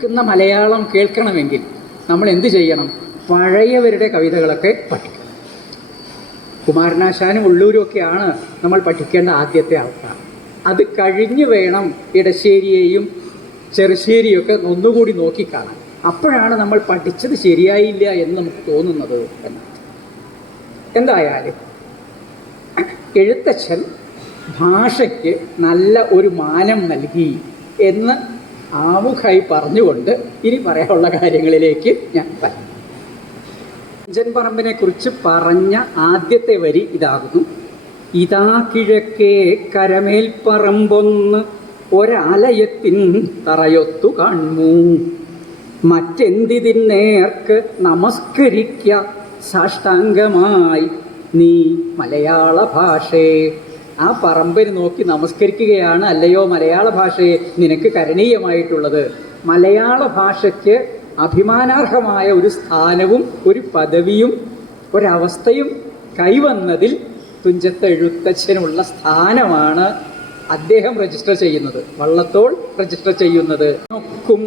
ക്കുന്ന മലയാളം കേൾക്കണമെങ്കിൽ നമ്മൾ എന്ത് ചെയ്യണം? പഴയവരുടെ കവിതകളൊക്കെ പഠിക്കണം. കുമാരനാശാനും ഉള്ളൂരും ഒക്കെയാണ് നമ്മൾ പഠിക്കേണ്ട ആദ്യത്തെ ആൾക്കാർ. അത് കഴിഞ്ഞ് വേണം ഇടശ്ശേരിയെയും ചെറുശ്ശേരിയൊക്കെ ഒന്നുകൂടി നോക്കിക്കാണാൻ. അപ്പോഴാണ് നമ്മൾ പഠിച്ചത് ശരിയായില്ല എന്ന് നമുക്ക് തോന്നുന്നത് എന്നാണ്. എന്തായാലും എഴുത്തച്ഛൻ ഭാഷയ്ക്ക് നല്ല ഒരു മാനം നൽകി എന്ന് ആമുഖമായി പറഞ്ഞുകൊണ്ട് ഇനി പറയാനുള്ള കാര്യങ്ങളിലേക്ക് ഞാൻ പറയാം. തുഞ്ചൻ പറമ്പിനെ കുറിച്ച് പറഞ്ഞ ആദ്യത്തെ വരി ഇതാകുന്നു: ഇതാ കിഴക്കേ കരമേൽ പറമ്പൊന്ന് ഒരാലയത്തിൻ തറയൊത്തു കാൺമൂ, മറ്റെന്തിതിന്നേർക്ക് നമസ്കരിക്ക സാഷ്ടാംഗമായി നീ മലയാള ഭാഷേ. ആ പറമ്പിന് നോക്കി നമസ്കരിക്കുകയാണ് അല്ലയോ മലയാള ഭാഷയെ നിനക്ക് കരണീയമായിട്ടുള്ളത്. മലയാള ഭാഷയ്ക്ക് അഭിമാനാർഹമായ ഒരു സ്ഥാനവും ഒരു പദവിയും ഒരവസ്ഥയും കൈവന്നതിൽ തുഞ്ചത്ത് എഴുത്തച്ഛനുള്ള സ്ഥാനമാണ് അദ്ദേഹം രജിസ്റ്റർ ചെയ്യുന്നത്, വള്ളത്തോൾ രജിസ്റ്റർ ചെയ്യുന്നത്. നോക്കും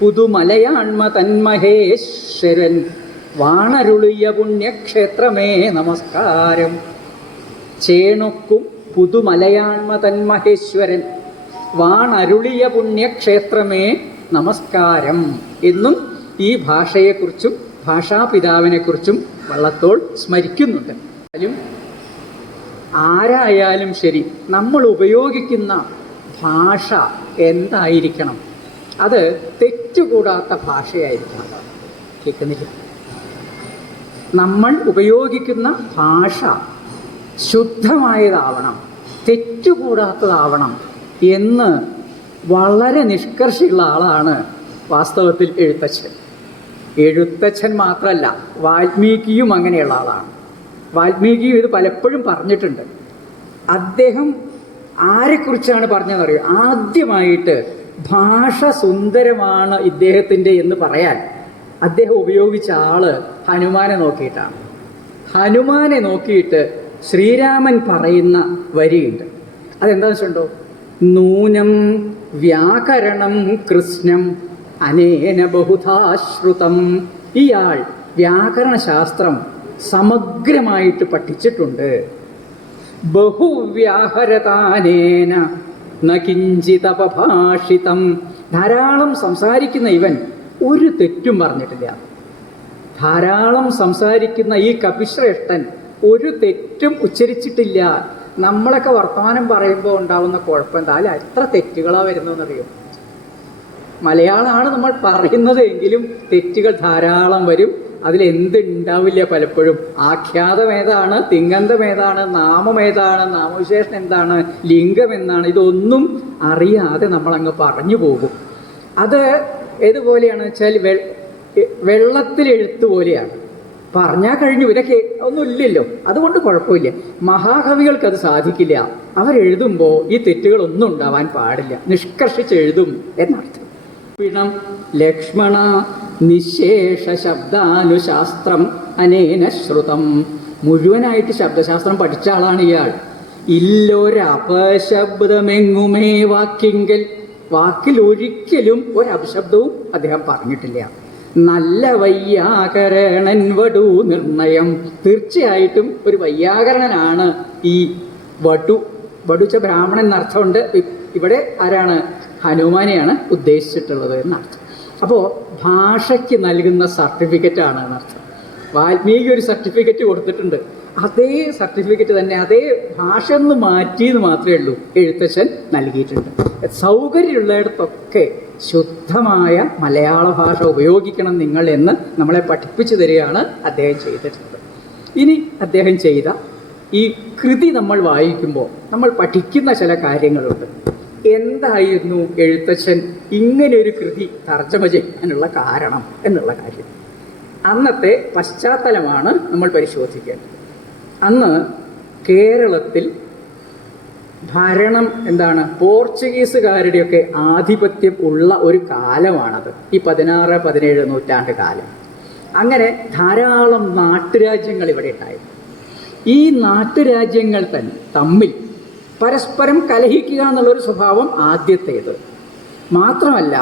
പുതുമലയാൺമ തന്മഹേശ്വരൻ വാണരുളിയ പുണ്യക്ഷേത്രമേ നമസ്കാരം. ചേണൊക്കും പുതുമലയാൺമ തന്മഹേശ്വരൻ വാണരുളിയ പുണ്യക്ഷേത്രമേ നമസ്കാരം എന്നും ഈ ഭാഷയെക്കുറിച്ചും ഭാഷാപിതാവിനെക്കുറിച്ചും വള്ളത്തോൾ സ്മരിക്കുന്നുണ്ട്. ആരായാലും ശരി, നമ്മൾ ഉപയോഗിക്കുന്ന ഭാഷ എന്തായിരിക്കണം? അത് തെറ്റുകൂടാത്ത ഭാഷയായിരിക്കണം. കേൾക്കുന്നില്ല? നമ്മൾ ഉപയോഗിക്കുന്ന ഭാഷ ശുദ്ധമായതാവണം, തെറ്റുകൂടാത്തതാവണം എന്ന് വളരെ നിഷ്കർഷയുള്ള ആളാണ് വാസ്തവത്തിൽ എഴുത്തച്ഛൻ. എഴുത്തച്ഛൻ മാത്രമല്ല, വാൽമീകിയും അങ്ങനെയുള്ള ആളാണ്. വാൽമീകിയും ഇത് പലപ്പോഴും പറഞ്ഞിട്ടുണ്ട്. അദ്ദേഹം ആരെക്കുറിച്ചാണ് പറഞ്ഞതെന്നറിയോ? ആദ്യമായിട്ട് ഭാഷ സുന്ദരമാണ് ഇദ്ദേഹത്തിൻ്റെ എന്ന് പറയാൻ അദ്ദേഹം ഉപയോഗിച്ച ആള് ഹനുമാനെ നോക്കിയിട്ടാണ്. ഹനുമാനെ നോക്കിയിട്ട് ശ്രീരാമൻ പറയുന്ന വരിയുണ്ട്. അതെന്താണെന്ന് വെച്ചിട്ടുണ്ടോ? നൂനം വ്യാകരണം കൃഷ്ണം അനേന ബഹുധാശ്രുതം. ഇയാൾ വ്യാകരണശാസ്ത്രം സമഗ്രമായിട്ട് പഠിച്ചിട്ടുണ്ട്. ബഹുവ്യാഹരതാനേന ന കിഞ്ചിതപഭാഷിതം. ധാരാളം സംസാരിക്കുന്ന ഇവൻ ഒരു തെറ്റും പറഞ്ഞിട്ടില്ല. ധാരാളം സംസാരിക്കുന്ന ഈ കപിശ്രേഷ്ഠൻ ഒരു തെറ്റും ഉച്ചരിച്ചിട്ടില്ല. നമ്മളൊക്കെ വർത്തമാനം പറയുമ്പോൾ ഉണ്ടാവുന്ന കുഴപ്പം എന്താ? എത്ര തെറ്റുകളാണ് വരുന്നതെന്നറിയോ? മലയാളമാണ് നമ്മൾ പറയുന്നത് എങ്കിലും തെറ്റുകൾ ധാരാളം വരും. അതിലെന്തുണ്ടാവില്ല പലപ്പോഴും. ആഖ്യാതം ഏതാണ്, തിങ്ങന്തം ഏതാണ്, നാമം ഏതാണ്, നാമവിശേഷണം എന്താണ്, ലിംഗം എന്നാണ്, ഇതൊന്നും അറിയാതെ നമ്മളങ്ങ് പറഞ്ഞു പോകും. അത് ഏതുപോലെയാണെന്ന് വെച്ചാൽ വെള്ളത്തിൽ എഴുത്ത് പോലെയാണ്. പറഞ്ഞാൽ കഴിഞ്ഞു, ഇവരൊക്കെ ഒന്നുമില്ലല്ലോ, അതുകൊണ്ട് കുഴപ്പമില്ല. മഹാകവികൾക്ക് അത് സാധിക്കില്ല. അവരെഴുതുമ്പോൾ ഈ തെറ്റുകളൊന്നും ഉണ്ടാവാൻ പാടില്ല, നിഷ്കർഷിച്ച് എഴുതും എന്നർത്ഥം. പിണം ലക്ഷ്മണ നിശേഷ ശബ്ദാനുശാസ്ത്രം അനേന ശ്രുതം. മുഴുവനായിട്ട് ശബ്ദശാസ്ത്രം പഠിച്ച ആളാണ് ഇയാൾ. ഇല്ലൊരപശബ്ദമെങ്ങുമേ വാക്കിങ്കൽ. വാക്കിൽ ഒരിക്കലും ഒരപശബ്ദവും അദ്ദേഹം പറഞ്ഞിട്ടില്ല. നല്ല വൈയാകരണൻ വടു നിർണയം. തീർച്ചയായിട്ടും ഒരു വൈയാകരണനാണ് ഈ വടു. വടുച്ച ബ്രാഹ്മണൻ എന്നർത്ഥമുണ്ട്. ഇവിടെ ആരാണ്? ഹനുമാനെയാണ് ഉദ്ദേശിച്ചിട്ടുള്ളത് എന്നർത്ഥം. അപ്പോൾ ഭാഷയ്ക്ക് നൽകുന്ന സർട്ടിഫിക്കറ്റാണ് എന്നർത്ഥം. വാൽമീകി ഒരു സർട്ടിഫിക്കറ്റ് കൊടുത്തിട്ടുണ്ട്. അതേ സർട്ടിഫിക്കറ്റ് തന്നെ, അതേ ഭാഷ ഒന്ന് മാറ്റിയെന്ന് മാത്രമേ ഉള്ളൂ എഴുത്തച്ഛൻ നൽകിയിട്ടുണ്ട്. സൗകര്യമുള്ളിടത്തൊക്കെ ശുദ്ധമായ മലയാള ഭാഷ ഉപയോഗിക്കണം നിങ്ങൾ എന്ന് നമ്മളെ പഠിപ്പിച്ചു തരികയാണ് അദ്ദേഹം ചെയ്തിട്ടുള്ളത്. ഇനി അദ്ദേഹം ചെയ്ത ഈ കൃതി നമ്മൾ വായിക്കുമ്പോൾ നമ്മൾ പഠിക്കുന്ന ചില കാര്യങ്ങളുണ്ട്. എന്തായിരുന്നു എഴുത്തച്ഛൻ ഇങ്ങനെയൊരു കൃതി തർജ്ജമ ചെയ്യാനുള്ള കാരണം എന്നുള്ള കാര്യം, അന്നത്തെ പശ്ചാത്തലമാണ് നമ്മൾ പരിശോധിക്കേണ്ടത്. അന്ന് കേരളത്തിൽ ഭരണം എന്താണ്, പോർച്ചുഗീസുകാരുടെയൊക്കെ ആധിപത്യം ഉള്ള ഒരു കാലമാണത്. ഈ 16-17 നൂറ്റാണ്ട് കാലം. അങ്ങനെ ധാരാളം നാട്ടുരാജ്യങ്ങൾ ഇവിടെ ഉണ്ടായിരുന്നു. ഈ നാട്ടുരാജ്യങ്ങൾ തന്നെ തമ്മിൽ പരസ്പരം കലഹിക്കുക എന്നുള്ളൊരു സ്വഭാവം ആദ്യത്തേത്. മാത്രമല്ല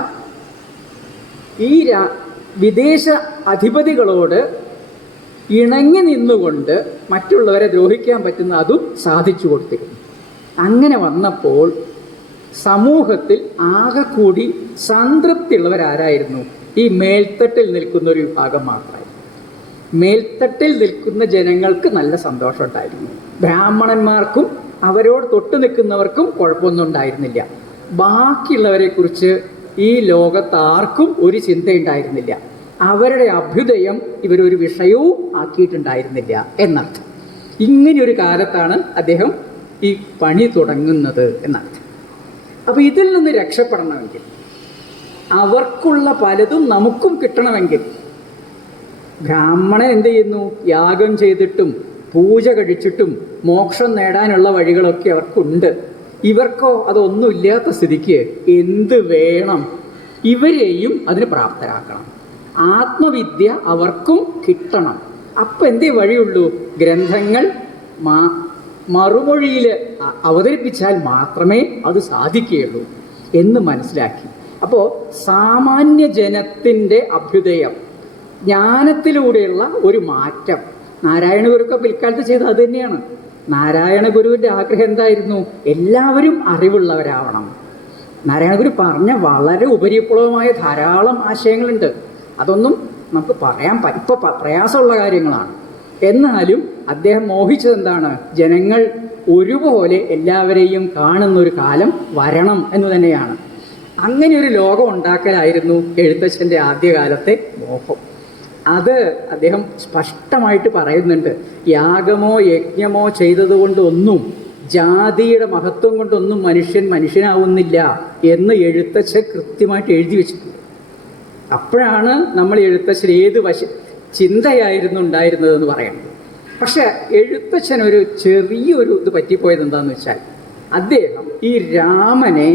ഈ വിദേശ അധിപതികളോട് ഇണങ്ങി നിന്നുകൊണ്ട് മറ്റുള്ളവരെ ദ്രോഹിക്കാൻ പറ്റുന്ന അതും സാധിച്ചു കൊടുത്തിരുന്നു. അങ്ങനെ വന്നപ്പോൾ സമൂഹത്തിൽ ആകെ കൂടി സംതൃപ്തിയുള്ളവരാരായിരുന്നു? ഈ മേൽത്തട്ടിൽ നിൽക്കുന്ന ഒരു വിഭാഗം മാത്രമായിരുന്നു. മേൽത്തട്ടിൽ നിൽക്കുന്ന ജനങ്ങൾക്ക് നല്ല സന്തോഷം ഉണ്ടായിരുന്നു. ബ്രാഹ്മണന്മാർക്കും അവരോട് തൊട്ട് നിൽക്കുന്നവർക്കും കുഴപ്പമൊന്നും ഉണ്ടായിരുന്നില്ല. ബാക്കിയുള്ളവരെ കുറിച്ച് ഈ ലോകത്ത് ആർക്കും ഒരു ചിന്തയുണ്ടായിരുന്നില്ല. അവരുടെ അഭ്യുദയം ഇവരൊരു വിഷയവും ആക്കിയിട്ടുണ്ടായിരുന്നില്ല എന്നർത്ഥം. ഇങ്ങനെയൊരു കാലത്താണ് അദ്ദേഹം ഈ പണി തുടങ്ങുന്നത് എന്നർത്ഥം. അപ്പോൾ ഇതിൽ നിന്ന് രക്ഷപ്പെടണമെങ്കിൽ, അവർക്കുള്ള പലതും നമുക്കും കിട്ടണമെങ്കിൽ, ബ്രാഹ്മണൻ എന്ത് ചെയ്യുന്നു? യാഗം ചെയ്തിട്ടും പൂജ കഴിച്ചിട്ടും മോക്ഷം നേടാനുള്ള വഴികളൊക്കെ അവർക്കുണ്ട്. ഇവർക്കോ അതൊന്നുമില്ലാത്ത സ്ഥിതിക്ക് എന്ത് വേണം? ഇവരെയും അതിന് പ്രാപ്തരാക്കണം. ആത്മവിദ്യ അവർക്കും കിട്ടണം. അപ്പം എന്തേ വഴിയുള്ളൂ? ഗ്രന്ഥങ്ങൾ മറുമൊഴിയിൽ അവതരിപ്പിച്ചാൽ മാത്രമേ അത് സാധിക്കുകയുള്ളൂ എന്ന് മനസ്സിലാക്കി. അപ്പോൾ സാമാന്യ ജനത്തിൻ്റെ അഭ്യുദയം, ജ്ഞാനത്തിലൂടെയുള്ള ഒരു മാറ്റം നാരായണ ഗുരുക്ക പിൽക്കാലത്ത് ചെയ്തത് അത് തന്നെയാണ്. നാരായണ ഗുരുവിൻ്റെ ആഗ്രഹം എന്തായിരുന്നു? എല്ലാവരും അറിവുള്ളവരാവണം. നാരായണ ഗുരു പറഞ്ഞ വളരെ ഉപരിപ്ലവമായ ധാരാളം ആശയങ്ങളുണ്ട്. അതൊന്നും നമുക്ക് പറയാൻ ഇപ്പോൾ പ്രയാസമുള്ള കാര്യങ്ങളാണ്. എന്നാലും അദ്ദേഹം മോഹിച്ചത് എന്താണ്? ജനങ്ങൾ ഒരുപോലെ എല്ലാവരെയും കാണുന്നൊരു കാലം വരണം എന്ന് തന്നെയാണ്. അങ്ങനെ ഒരു ലോകം ഉണ്ടാക്കലായിരുന്നു എഴുത്തച്ഛൻ്റെ ആദ്യകാലത്തെ മോഹം. അത് അദ്ദേഹം സ്പഷ്ടമായിട്ട് പറയുന്നുണ്ട്. യാഗമോ യജ്ഞമോ ചെയ്തതുകൊണ്ടൊന്നും, ജാതിയുടെ മഹത്വം കൊണ്ടൊന്നും മനുഷ്യനാവുന്നില്ല എന്ന് എഴുത്തച്ഛൻ കൃത്യമായിട്ട് എഴുതി വെച്ചിട്ടുണ്ട്. അപ്പോഴാണ് നമ്മൾ എഴുത്തച്ഛൻ ഏത് ചിന്തയായിരുന്നു ഉണ്ടായിരുന്നതെന്ന് പറയുന്നത്. പക്ഷെ എഴുത്തച്ഛനൊരു ചെറിയൊരു ഇത് പറ്റിപ്പോയത് എന്താണെന്ന് വെച്ചാൽ, അദ്ദേഹം ഈ രാമനെ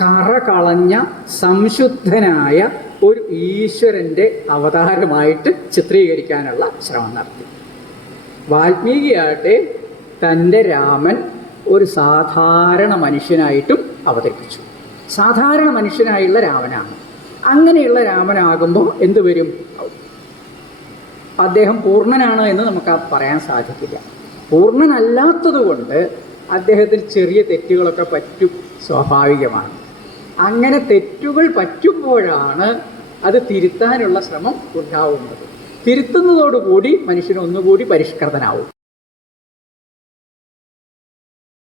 കറ കളഞ്ഞ സംശുദ്ധനായ ഒരു ഈശ്വരൻ്റെ അവതാരമായിട്ട് ചിത്രീകരിക്കാനുള്ള ശ്രമം നടത്തി. വാൽമീകിയാകട്ടെ തൻ്റെ രാമൻ ഒരു സാധാരണ മനുഷ്യനായിട്ടും അവതരിപ്പിച്ചു. സാധാരണ മനുഷ്യനായുള്ള രാമനാണ്. അങ്ങനെയുള്ള രാമനാകുമ്പോൾ എന്തു വരും? അദ്ദേഹം പൂർണ്ണനാണ് എന്ന് നമുക്ക് പറയാൻ സാധിക്കില്ല. പൂർണ്ണനല്ലാത്തത് കൊണ്ട് അദ്ദേഹത്തിന് ചെറിയ തെറ്റുകളൊക്കെ പറ്റും, സ്വാഭാവികമാണ്. അങ്ങനെ തെറ്റുകൾ പറ്റുമ്പോഴാണ് അത് തിരുത്താനുള്ള ശ്രമം ഉണ്ടാവുന്നത്. തിരുത്തുന്നതോടുകൂടി മനുഷ്യൻ ഒന്നുകൂടി പരിഷ്കൃതനാവും.